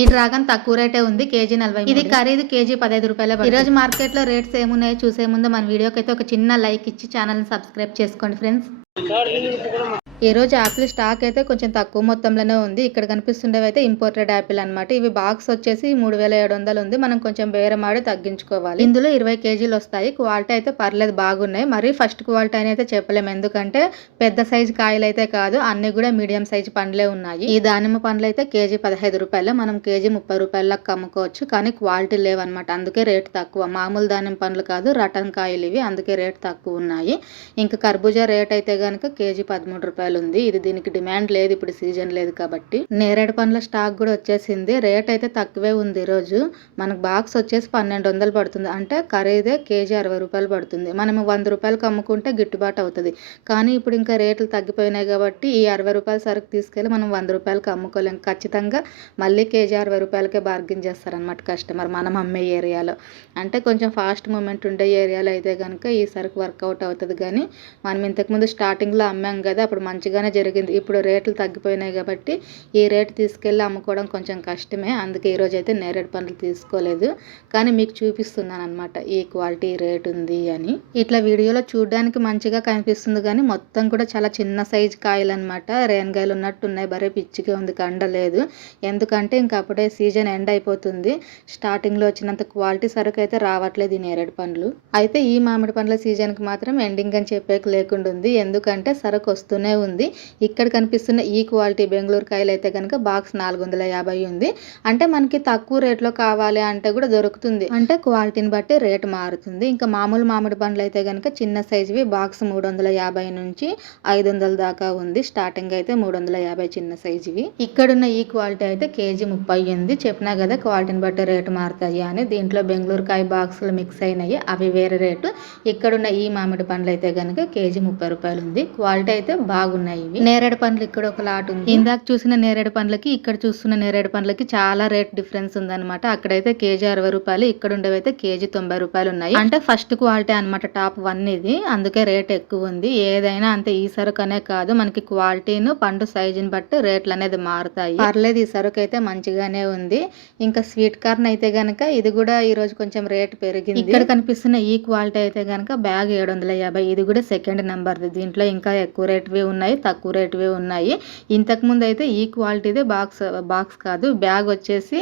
ఈ డ్రాగన్ తక్కువ రేటే ఉంది, కేజీ 40. ఇది ఖరీదు కేజీ 15 రూపాయలే. ఈ రోజు మార్కెట్ లో రేట్స్ ఏమున్నాయో చూసే ముందు మన వీడియోకి అయితే ఒక చిన్న లైక్ ఇచ్చి ఛానల్ ని సబ్స్క్రైబ్ చేసుకోండి ఫ్రెండ్స్. ఈ రోజు యాపిల్ స్టాక్ అయితే కొంచెం తక్కువ మొత్తంలోనే ఉంది. ఇక్కడ కనిపిస్తుండేవి అయితే ఇంపోర్టెడ్ యాపిల్ అనమాట. ఇవి బాక్స్ వచ్చేసి 3700 ఉంది. మనం కొంచెం బేరమాడి తగ్గించుకోవాలి. ఇందులో 20 కేజీలు వస్తాయి. క్వాలిటీ అయితే పర్లేదు, బాగున్నాయి. మరి ఫస్ట్ క్వాలిటీ అని అయితే చెప్పలేము, ఎందుకంటే పెద్ద సైజు కాయలు అయితే కాదు, అన్ని కూడా మీడియం సైజు పండ్లే ఉన్నాయి. ఈ దానిమ్మ పండ్లు అయితే కేజీ 15 రూపాయలు, మనం కేజీ 30 రూపాయలకు అమ్ముకోవచ్చు. కానీ క్వాలిటీ లేవన్నమాట, అందుకే రేట్ తక్కువ. మామూలు దానిమ్మ పండ్లు కాదు, రటన్ కాయలు ఇవి, అందుకే రేట్ తక్కువ ఉన్నాయి. ఇంకా కర్బూజా రేట్ అయితే కనుక కేజీ 13 రూపాయలు ఉంది. ఇది దీనికి డిమాండ్ లేదు, ఇప్పుడు సీజన్ లేదు కాబట్టి. నేరేడు పండ్ల స్టాక్ కూడా వచ్చేసింది. రేట్ అయితే తక్కువే ఉంది. ఈ రోజు మనకు బాక్స్ వచ్చేసి 1200 పడుతుంది, అంటే ఖరీదే కేజీ 60 రూపాయలు పడుతుంది. మనం 100 రూపాయలకు అమ్ముకుంటే గిట్టుబాటు అవుతుంది. కానీ ఇప్పుడు ఇంకా రేట్లు తగ్గిపోయినాయి కాబట్టి ఈ 60 రూపాయల సరుకు తీసుకెళ్ళి మనం 100 రూపాయలకు అమ్ముకోలేం. ఖచ్చితంగా మళ్ళీ కేజీ 60 రూపాయలకే బార్గెన్ చేస్తారనమాట కస్టమర్, మనం అమ్మే ఏరియాలో. అంటే కొంచెం ఫాస్ట్ మూమెంట్ ఉండే ఏరియాలో అయితే కనుక ఈ సరుకు వర్కౌట్ అవుతుంది. కానీ మనం ఇంతకుముందు స్టార్టింగ్లో అమ్మాం కదా, అప్పుడు మంచిగానే జరిగింది. ఇప్పుడు రేట్లు తగ్గిపోయినాయి కాబట్టి ఈ రేటు తీసుకెళ్ళి అమ్ముకోవడం కొంచెం కష్టమే. అందుకే ఈరోజు అయితే నేరేడు పండ్లు తీసుకోలేదు, కానీ మీకు చూపిస్తున్నాను అనమాట ఈ క్వాలిటీ రేట్ ఉంది అని. ఇట్లా వీడియోలో చూడడానికి మంచిగా కనిపిస్తుంది, కానీ మొత్తం కూడా చాలా చిన్న సైజ్ కాయలు అనమాట. రేణగాయలు ఉన్నట్టు ఉన్నాయి, బరే పిచ్చిగా ఉంది, కండలేదు. ఎందుకంటే ఇంకా అప్పుడే సీజన్ ఎండ్ అయిపోతుంది. స్టార్టింగ్లో వచ్చినంత క్వాలిటీ సరుకు అయితే రావట్లేదు ఈ నేరేడు పండ్లు. అయితే ఈ మామిడి పండ్ల సీజన్కి మాత్రం ఎండింగ్ అని చెప్పేకి లేకుండా ఉంది, ఎందుకంటే సరుకు వస్తూనే ఉంది. ఇక్కడ కనిపిస్తున్న ఈ క్వాలిటీ బెంగళూరు కాయలు అయితే కనుక బాక్స్ 450 ఉంది. అంటే మనకి తక్కువ రేట్లో కావాలి అంటే కూడా దొరుకుతుంది, అంటే క్వాలిటీని బట్టి రేట్ మారుతుంది. ఇంకా మామూలు మామిడి పండ్లు అయితే కనుక చిన్న సైజువి బాక్స్ 350 నుంచి 500 దాకా ఉంది. స్టార్టింగ్ అయితే 350 చిన్న సైజువి. ఇక్కడున్న ఈ క్వాలిటీ అయితే కేజీ 30 ఉంది. చెప్పినా కదా క్వాలిటీని బట్టి రేటు మారుతాయి అని. దీంట్లో బెంగళూరు కాయ బాక్సులు మిక్స్ అయినాయి, అవి వేరే రేటు. ఇక్కడున్న ఈ మామిడి పండ్లు అయితే కనుక కేజీ 30 రూపాయలు ఉంది. క్వాలిటీ అయితే బాగున్నాయి. నేరేడు పండ్లు ఇక్కడ ఒక లాట్ ఉంది. ఇందాక చూసిన నేరేడు పండ్లకి ఇక్కడ చూస్తున్న నేరేడు పండ్లకి చాలా రేట్ డిఫరెన్స్ ఉందన్నమాట. అక్కడైతే కేజీ 60 రూపాయలు, ఇక్కడ ఉండేవైతే కేజీ 90 రూపాయలు ఉన్నాయి. అంటే ఫస్ట్ క్వాలిటీ అనమాట, టాప్ 1 ఇది, అందుకే రేట్ ఎక్కువ ఉంది. ఏదైనా అంతే, ఈ సరుకు అనే కాదు, మనకి క్వాలిటీను పండు సైజుని బట్టి రేట్లు అనేది మారుతాయి. పర్లేదు, ఈ సరుకు అయితే మంచిగానే ఉంది. ఇంకా స్వీట్ కార్న్ అయితే గనక ఇది కూడా ఈ రోజు కొంచెం రేట్ పెరిగింది. ఇక్కడ కనిపిస్తున్న ఈ క్వాలిటీ అయితే గనక బ్యాగ్ 750, ఇది కూడా సెకండ్ నెంబర్. దీంట్లో ఇంకా ఎక్కువ రేట్వి ఉన్నాయి, తక్కువ రేటువి ఉన్నాయి. ఇంతకుముందు అయితే ఈ క్వాలిటీదే బాక్స్ కాదు, బ్యాగ్ వచ్చేసి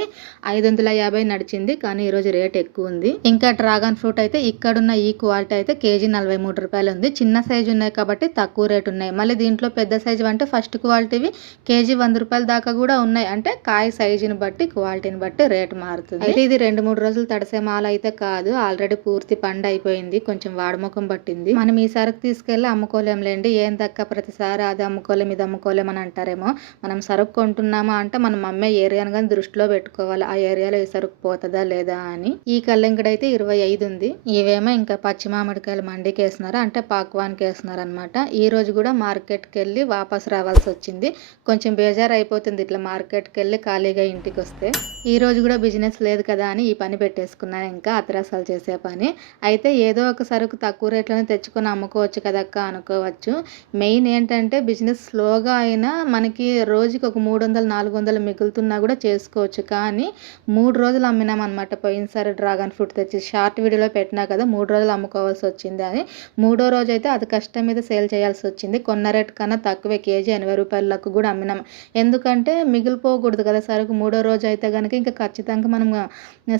550 నడిచింది, కానీ ఈరోజు రేట్ ఎక్కువ ఉంది. ఇంకా డ్రాగన్ ఫ్రూట్ అయితే ఇక్కడున్న ఈ క్వాలిటీ అయితే కేజీ 43 రూపాయలు ఉంది. చిన్న సైజు ఉన్నాయి కాబట్టి తక్కువ రేటు ఉన్నాయి. మళ్ళీ దీంట్లో పెద్ద సైజు అంటే ఫస్ట్ క్వాలిటీవి కేజీ 100 రూపాయల దాకా కూడా ఉన్నాయి. అంటే కాయ సైజుని బట్టి క్వాలిటీని బట్టి రేటు మారుతుంది. అయితే ఇది 2-3 రోజులు తడిసే మాల అయితే కాదు, ఆల్రెడీ పూర్తి పండు అయిపోయింది, కొంచెం వాడముఖం పట్టింది. మనం ఈ సరుకు తీసుకెళ్ళి అమ్ముకోలేంలేండి. ఏం దక్క ప్రతిసారి అది అమ్ముకోలేం ఇది అమ్ముకోలేం అని అంటారేమో. మనం సరుకు కొంటున్నామా అంటే మనం అమ్మే ఏరియాను కానీ దృష్టిలో పెట్టుకోవాలి, ఆ ఏరియాలో ఈ సరుకు పోతుందా లేదా అని. ఈ కల్లింగడైతే 25 ఉంది. ఇవేమో ఇంకా పచ్చి మామిడికాయలు మండికి వేస్తున్నారు, అంటే పాక్వాన్కి వేస్తున్నారు అనమాట. ఈ రోజు కూడా మార్కెట్కి వెళ్ళి వాపస్ రావాల్సి వచ్చింది. కొంచెం బేజారు అయిపోతుంది ఇట్లా మార్కెట్కి వెళ్ళి ఖాళీగా ఇంటికి వస్తే. ఈ రోజు కూడా బిజినెస్ లేదు కదా అని ఈ పని పెట్టేసుకున్నాను, ఇంకా అత్రాసాలు చేసే పని. అయితే ఏదో ఒక సరుకు తక్కువ రేట్లోనే తెచ్చుకొని అమ్ముకోవచ్చు కదక్క అనుకోవచ్చు. మెయిన్ ఏంటంటే బిజినెస్ స్లోగా అయినా మనకి రోజుకి ఒక 300-400 మిగులుతున్నా కూడా చేసుకోవచ్చు. కానీ 3 రోజులు అమ్మినాం అనమాట. పోయినసారి డ్రాగన్ ఫ్రూట్ తెచ్చి షార్ట్ వీడియోలో పెట్టినా కదా, 3 రోజులు అమ్ముకోవాల్సి వచ్చింది అని. 3వ రోజు అయితే అది కష్టం మీద సేల్ చేయాల్సి వచ్చింది. కొన్న రేట్ కన్నా తక్కువే, కేజీ 80 రూపాయలకు కూడా అమ్మినాం. ఎందుకంటే మిగిలిపోకూడదు కదా సరుకు. 3వ రోజు అయితే కనుక ఇంకా ఖచ్చితంగా మనం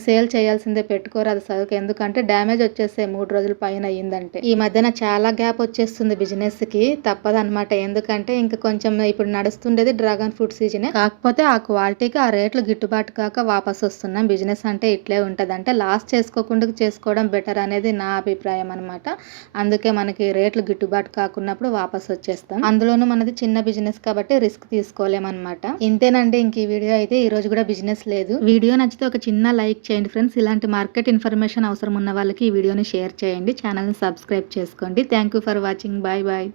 సేల్ చేయాల్సిందే, పెట్టుకోరు అది సరుకు. ఎందుకంటే డ్యామేజ్ వచ్చేస్తాయి 3 రోజుల పైన అయ్యిందంటే. ఈ మధ్యన చాలా గ్యాప్ వచ్చేస్తుంది బిజినెస్కి, తప్పదనమాట. ఎందుకంటే ఇంకా కొంచెం ఇప్పుడు నడుస్తుండేది డ్రాగన్ ఫ్రూట్ సీజనే, కాకపోతే ఆ క్వాలిటీకి ఆ రేట్లు గిట్టుబాటు కాక వాపస్ వస్తున్నాం. బిజినెస్ అంటే ఇట్లే ఉంటుంది, అంటే లాస్ చేసుకోకుండా చేసుకోవడం బెటర్ అనేది నా అభిప్రాయం అనమాట. అందుకే మనకి రేట్లు గిట్టుబాటు కాకున్నప్పుడు వాపస్ వచ్చేస్తాం. అందులోనూ మనది చిన్న బిజినెస్ కాబట్టి రిస్క్ తీసుకోలేమన్నమాట. ఇంతేనండి, ఇంక ఈ వీడియో అయితే ఈ రోజు కూడా బిజినెస్ లేదు. వీడియో నచ్చితే ఒక చిన్న లైక్ చేయండి ఫ్రెండ్స్. ఇలాంటి మార్కెట్ ఇన్ఫర్మేషన్ అవసరం ఉన్న వాళ్ళకి ఈ వీడియోని షేర్ చేయండి, ఛానల్ని సబ్స్క్రైబ్ చేసుకోండి. Thank you for watching. Bye bye.